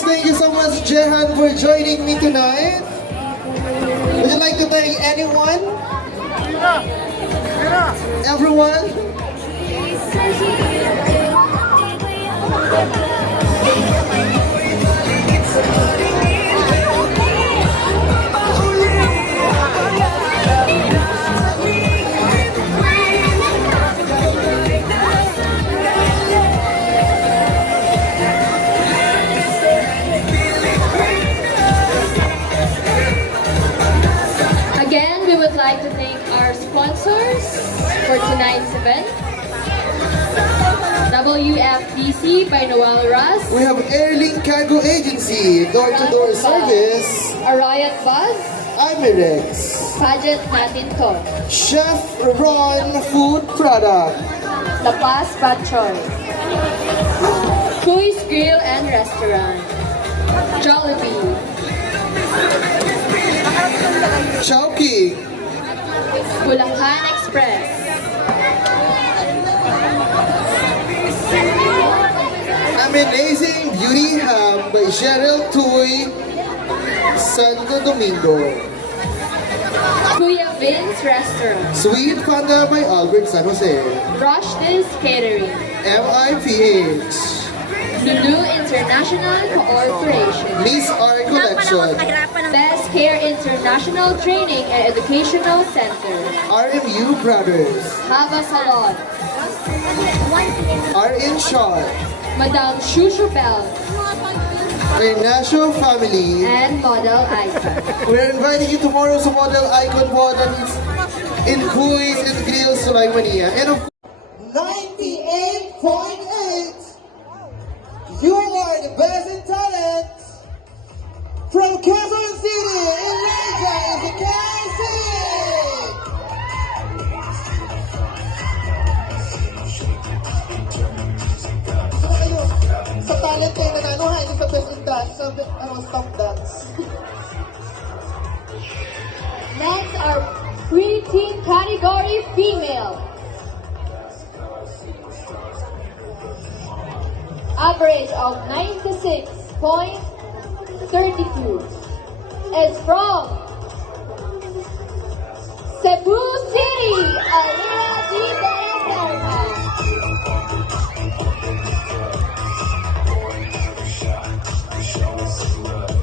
course, thank you so much, Jehan, for joining me tonight. Would you like to thank anyone? Everyone? Again, we would like to thank our sponsors for tonight's event. WFDC by Noel Russ. We have Airlink Cargo Agency, door-to-door service. A Riot Buzz. Amirex. Pageant Natin To. Chef Ron Food Product. La Paz Batchoy. Kui's Grill and Restaurant. Jollibee. Chowking. Bulacan Express. Amazing Beauty Hub by Cheryl Tuy, Santo Domingo. Kuya Vin's Restaurant. Sweet Panda by Albert San Jose. Rush This Catering. MIPH. Lulu International Corporation. Miss R Collection. Best Care International Training and Educational Center. RMU Brothers. Hava Salon. RN Shot. Madame Shushu Bell. International Family. And Model Icon. We're inviting you tomorrow sa Model Icon po that is in Kuis and Grill, Sulaimania. And of 98.8, you are the best in talent. From Quezon City, Elijah is the Cassie. Sa talent kayo nanalo, hindi sa best in dance, sa stop dance. Next, our preteen category female. Average of 96.32 is from Cebu City, Alina D. Dayasarma.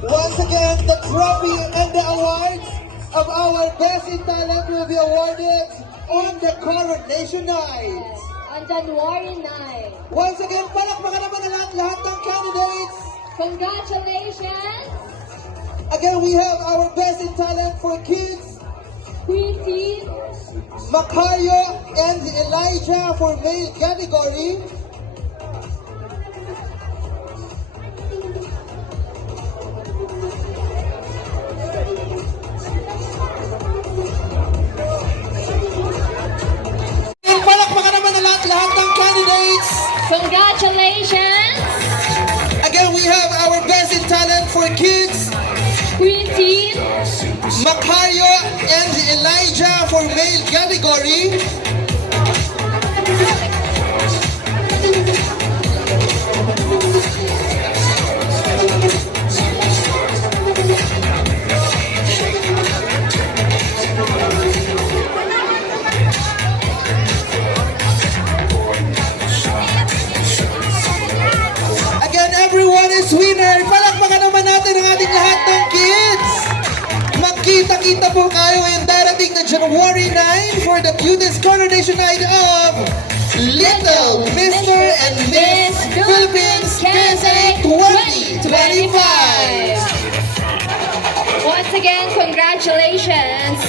Once again, the trophy and the awards of our Best in Talent will be awarded on the Coronation Night. On January 9. Once again, palakpakan naman na lahat ng candidates. Congratulations, Again, we have our Best in Talent for Kids, preteen, Macario and Elijah for male category. Palakpakan naman na lahat ng candidates. congratulations, Again, we have our Best in Talent for Kids, preteen, Macario and Elijah for male category. Again, everyone is winner. Palakpakan naman natin ang ating lahat ng kids. Magkita-kita po kayo yung darating na January 9 for the cutest coronation night of Little Mr. and Miss Philippines KSA 2025. Once again, congratulations.